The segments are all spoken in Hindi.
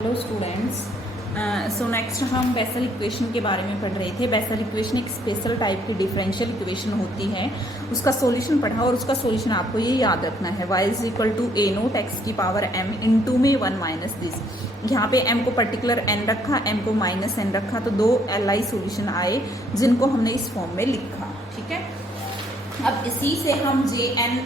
हेलो स्टूडेंट्स, सो नेक्स्ट हम बेसल इक्वेशन के बारे में पढ़ रहे थे। बेसल इक्वेशन एक स्पेशल टाइप की डिफरेंशियल इक्वेशन होती है। उसका सॉल्यूशन पढ़ा और उसका सॉल्यूशन आपको ये याद रखना है। y is equal to a naught x की पावर m इंटू में 1 माइनस दिस। यहाँ पे m को पर्टिकुलर n रखा, m को माइनस n रखा, तो दो li सॉल्यूशन आए जिनको हमने इस फॉर्म में लिखा। ठीक है, अब इसी से हम jn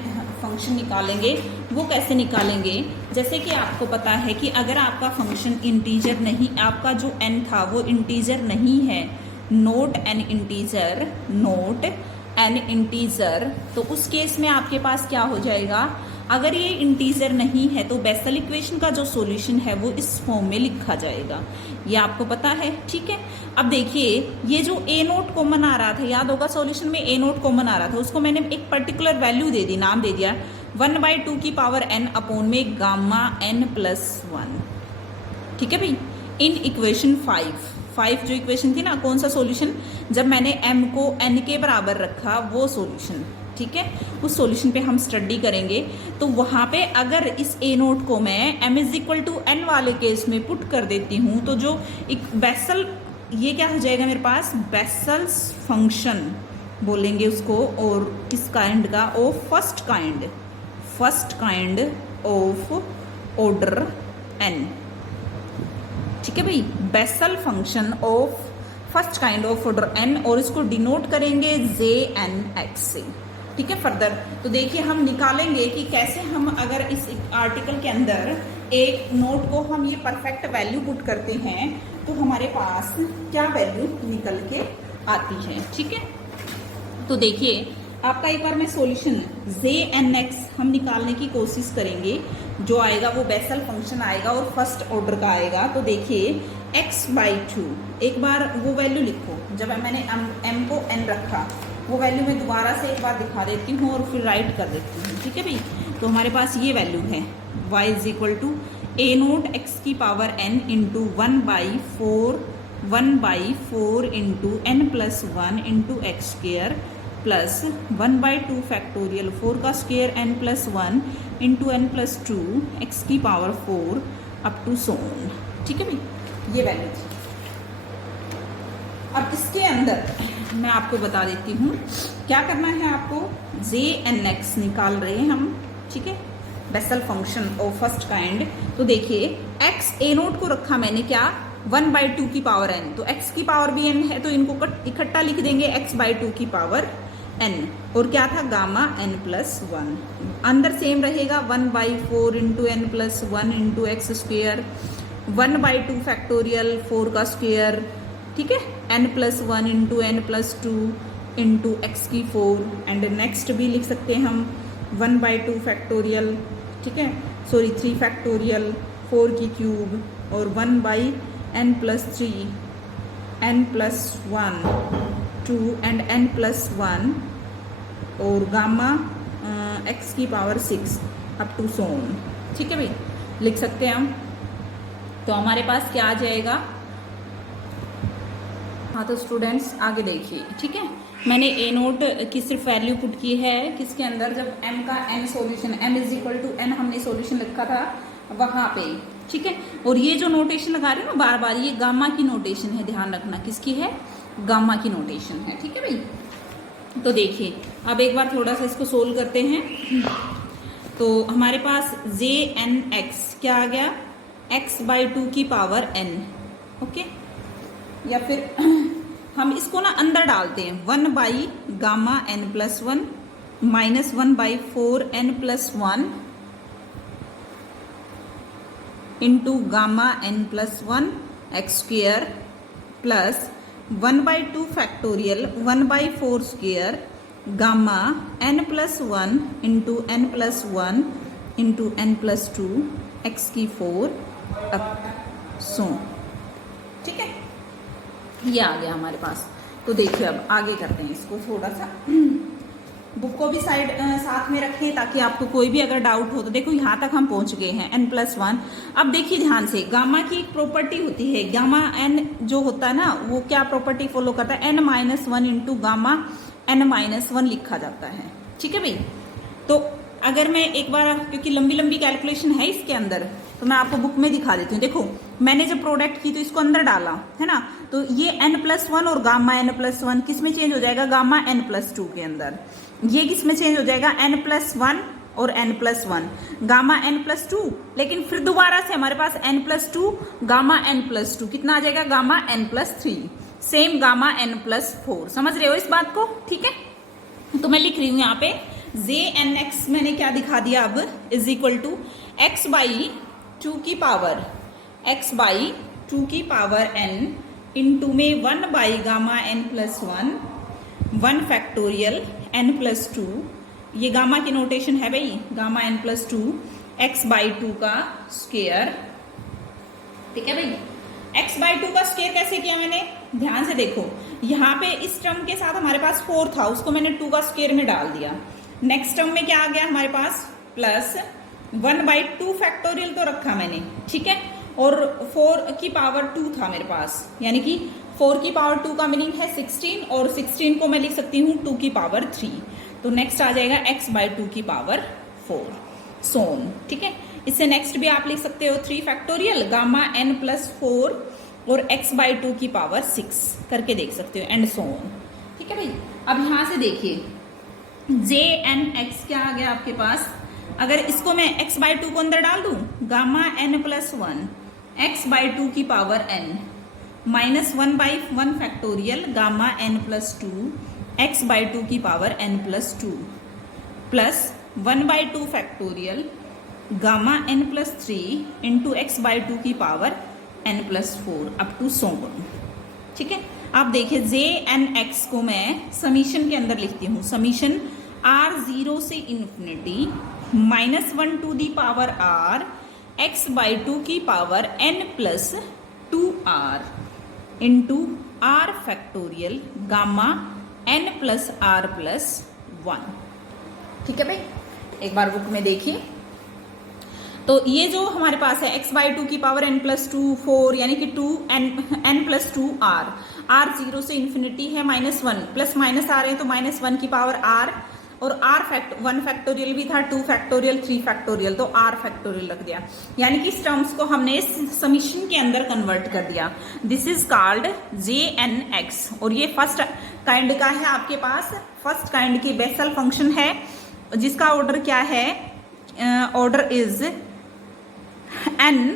फंक्शन निकालेंगे। वो कैसे निकालेंगे? जैसे कि आपको पता है कि अगर आपका फंक्शन इंटीजर नहीं, आपका जो n था वो इंटीजर नहीं है, note n integer, note n integer, तो उस केस में आपके पास क्या हो जाएगा? अगर ये इंटीजर नहीं है तो बेसल इक्वेशन का जो सॉल्यूशन है वो इस फॉर्म में लिखा जाएगा। ये आपको पता है। ठीक है, अब देखिए ये जो ए नोट कॉमन आ रहा था, याद होगा सॉल्यूशन में ए नोट कॉमन आ रहा था, उसको मैंने एक पर्टिकुलर वैल्यू दे दी, नाम दे दिया 1/2 की पावर n अपॉन में गामा n प्लस 1। ठीक है भाई, इन इक्वेशन 5 जो इक्वेशन थी ना, कौन सा सॉल्यूशन? जब मैंने m को n के बराबर रखा वो सॉल्यूशन। ठीक है, उस सॉल्यूशन पे हम स्टडी करेंगे। तो वहां पे अगर इस ए नोट को मैं m is equal to n वाले केस में पुट कर देती हूँ तो जो एक बेसल, ये क्या हो जाएगा मेरे पास? बेसल्स फंक्शन बोलेंगे उसको, और किस काइंड का? Of first kind of order n। ठीक है भाई, Bessel function of first kind of order n, और इसको डिनोट करेंगे jnx से। ठीक है, फर्दर तो देखिए हम निकालेंगे कि कैसे हम अगर इस आर्टिकल के अंदर एक नोट को हम ये परफेक्ट वैल्यू पुट करते हैं तो हमारे पास क्या वैल्यू निकल के आती है। ठीक है, तो देखिए आपका एक बार मैं सॉल्यूशन jnx हम निकालने की कोशिश करेंगे। जो आएगा वो बेसल फंक्शन आएगा और फर्स्ट ऑर्डर का आएगा। तो देखिए x/2, एक बार वो वैल्यू लिखो। जब मैंने m को n रखा, वो वैल्यू मैं दोबारा से एक बार दिखा देती हूँ और फिर राइट कर देती हूँ। ठीक है भाई, तो हमारे पास ये वैल्यू है y is equal to a naught x की power n into 1/4 into n plus 1 into x square plus 1/2 factorial 4 का square n plus 1 into n plus 2 x की power 4 up to so on. ठीक है भाई, ये वैल्यू थी। अब इसके अंदर मैं आपको बता देती हूँ क्या करना है आपको। jnx निकाल रहे हैं हम। ठीक है, Bessel function of first kind. तो देखिए x ए नोट को रखा मैंने क्या? 1/2 की पावर n, तो x की पावर भी n है तो इनको इकट्ठा लिख देंगे x/2 की पावर n, और क्या था? Gamma n plus 1। अंदर सेम रहेगा 1/4 into n plus 1 into x square, 1/2 factorial 4 का स्क्र। ठीक है, n plus 1 into n plus 2 into x की 4, एंड नेक्स्ट भी लिख सकते हैं हम 1/2 फैक्टोरियल, ठीक है, सॉरी 3 फैक्टोरियल 4 की क्यूब, और 1/n plus 3 n plus 1 2 and n plus 1, और गामा x की power 6 up to so on. ठीक है भाई, लिख सकते हैं हम। तो हमारे पास क्या आ जाएगा? हाँ, तो स्टूडेंट्स आगे देखिए। ठीक है, मैंने ए नोट की सिर्फ वैल्यू पुट की है किसके अंदर? जब m का n solution, m is equal to n हमने सॉल्यूशन लिखा था वहां पे। ठीक है, और ये जो नोटेशन लगा रहे हो ना बार बार, ये गामा की नोटेशन है, ध्यान रखना। किसकी है? गामा की नोटेशन है। ठीक है भाई, तो देखिए अब एक बार थोड़ा सा इसको सोल्व करते हैं। तो हमारे पास jnx क्या आ गया? x/2 की पावर n। ओके, या फिर हम इसको ना अंदर डालते हैं 1 gamma n plus 1 minus 1/4 n plus 1 into gamma n plus 1 x square plus 1/2 factorial 1/4 square gamma n plus 1 into n plus 1 into n plus 2 x की 4 अप सो। ठीक है, ये आ गया हमारे पास। तो देखिए अब आगे करते हैं इसको। थोड़ा सा बुक को भी साइड साथ में रखें ताकि आपको कोई भी अगर डाउट हो तो। देखो यहाँ तक हम पहुँच गए हैं n प्लस 1। अब देखिए ध्यान से, गामा की एक प्रॉपर्टी होती है, गामा n जो होता है ना वो क्या प्रॉपर्टी फॉलो करता है? n-1 इंटू गामा n-1 लिखा जाता है। ठीक है भाई, तो अगर मैं एक बार, क्योंकि लंबी लंबी कैलकुलेशन है इसके अंदर, तो मैं आपको बुक में दिखा देती हूँ। देखो मैंने जब प्रोडक्ट की तो इसको अंदर डाला है ना, तो ये n+1 और गामा n+1 किस में चेंज हो जाएगा, गामा n+2 के अंदर। ये किस में चेंज हो जाएगा, n+1 और n+1 गामा n+2। लेकिन फिर दोबारा से हमारे पास n+2 गामा n+2 कितना आ जाएगा, gamma n+3 same gamma n+4। समझ रहे हो इस बात को, ठीक है। तो मैं लिख रही हूं यहाँ पे JnX मैंने क्या दिखा दिया अब, इज इक्वल टू x/2 की पावर n इंटू में 1/गामा n+1 1 फैक्टोरियल n+2, ये गामा की नोटेशन है भाई, गामा n+2 x/2 का स्क्वायर, ठीक है भाई। x/2 का स्क्वायर कैसे किया मैंने, ध्यान से देखो, यहाँ पे इस टर्म के साथ हमारे पास 4 था, उसको मैंने 2 का स्क्वायर में डाल दिया। नेक्स्ट टर्म में क्या आ गया हमारे पास, प्लस 1/2 फैक्टोरियल तो रखा मैंने, ठीक है, और 4 की पावर 2 था मेरे पास, यानी कि 4 की पावर 2 का मीनिंग है 16, और 16 को मैं लिख सकती हूँ 2 की पावर 3। तो नेक्स्ट आ जाएगा x/2 की पावर 4 सोन, ठीक है। इससे नेक्स्ट भी आप लिख सकते हो 3 फैक्टोरियल गामा n+4 और x/2 की पावर 6 करके देख सकते हो, एंड सोन, ठीक है भाई। अब यहां से देखिए JnX क्या आ गया आपके पास, अगर इसको मैं x/2 को अंदर डाल दूं, गामा n+1 x/2 की power n minus 1/1 factorial gamma n+2 x/2 की power n+2 plus 1/2 factorial gamma n+3 into x/2 की power n+4 up to so on, ठीक है। आप देखिए JnX को मैं समीशन के अंदर लिखती हूँ, समीशन R0 से infinity -1 to the power R x/2 की पावर n+2R into R factorial gamma n+R+1, ठीक है भाई। एक बार बुक में देखिए, तो ये जो हमारे पास है x/2 की पावर n+2 4 यानी कि 2 n+2R, R0 से इन्फिनिटी है -1 प्लस माइनस आ रहे हैं तो -1 की पावर R, और R 1 फैक्टोरियल भी था, 2 फैक्टोरियल 3 फैक्टोरियल, तो R फैक्टोरियल रख दिया, यानी कि इस टर्म्स को हमने समीशन के अंदर कन्वर्ट कर दिया। दिस इज कॉल्ड JnX, और ये फर्स्ट काइंड का है आपके पास, फर्स्ट काइंड की बेसल फंक्शन है जिसका ऑर्डर क्या है, ऑर्डर इज n,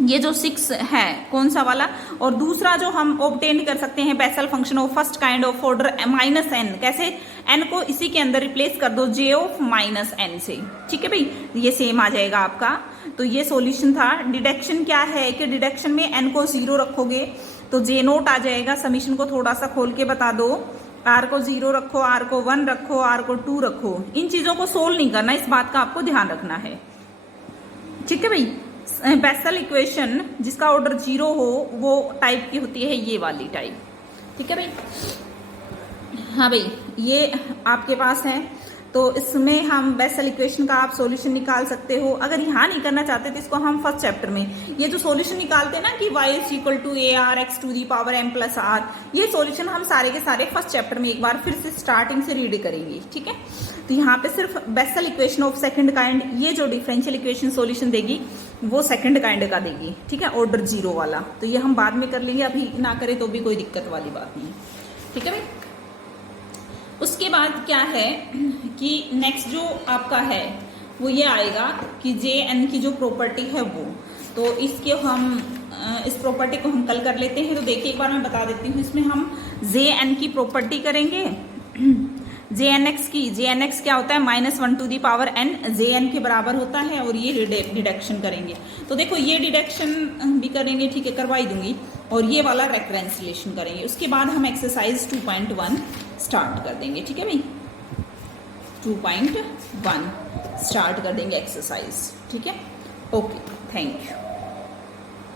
ये जो 6 है कौन सा वाला, और दूसरा जो हम ऑब्टेन कर सकते हैं Bessel function of first kind of order -n, कैसे, n को इसी के अंदर रिप्लेस कर दो j ऑफ -n से, ठीक है भाई, ये सेम आ जाएगा आपका। तो ये सॉल्यूशन था। डिडक्शन क्या है कि डिडक्शन में n को 0 रखोगे तो j0 आ जाएगा। समीशन को थोड़ा सा खोल के बता दो, r को 0 रखो, r को 1 रखो, r को 2 रखो, इन चीजों को सोल्व नहीं करना, इस बात का आपको ध्यान रखना है, ठीक है भाई। बेसल इक्वेशन जिसका ऑर्डर 0 हो वो टाइप की होती है ये वाली टाइप, ठीक है भाई। हाँ भाई, ये आपके पास है, तो इसमें हम बेसल इक्वेशन का आप सॉल्यूशन निकाल सकते हो। अगर यहाँ नहीं करना चाहते तो इसको हम फर्स्ट चैप्टर में ये जो सॉल्यूशन निकालते हैं ना कि y = AR x to the power m+r, ये सॉल्यूशन हम सारे के सारे फर्स्ट चैप्टर में एक बार फिर से स्टार्टिंग से रीड करेंगे, ठीक है। तो यहाँ पे सिर्फ Bessel equation of second kind, ये जो डिफरेंशियल इक्वेशन सॉल्यूशन देगी वो सेकंड काइंड का देगी, ठीक है, ऑर्डर 0 वाला। तो ये हम बाद में कर लेंगे, अभी ना करें तो भी कोई दिक्कत वाली बात नहीं, ठीक है भाई। उसके बाद क्या है कि नेक्स्ट जो आपका है वो ये आएगा कि JN की जो प्रॉपर्टी है वो, तो इसके हम इस प्रॉपर्टी को हम कल कर लेते हैं। तो देखिए एक बार मैं बता देती हूँ, इसमें हम JN की प्रॉपर्टी करेंगे, JnX की। JnX क्या होता है, -1 to the power n, JN के बराबर होता है, और ये डिडक्शन करेंगे। तो देखो ये डिडक्शन भी करेंगे, ठीक है, करवाई दूंगी, और ये वाला रेफरेंसिलेशन करेंगे। उसके बाद हम एक्सरसाइज 2.1 स्टार्ट कर देंगे, ठीक है भाई। 2.1 स्टार्ट कर देंगे एक्सरसाइज, ठीक है। Okay, thank you.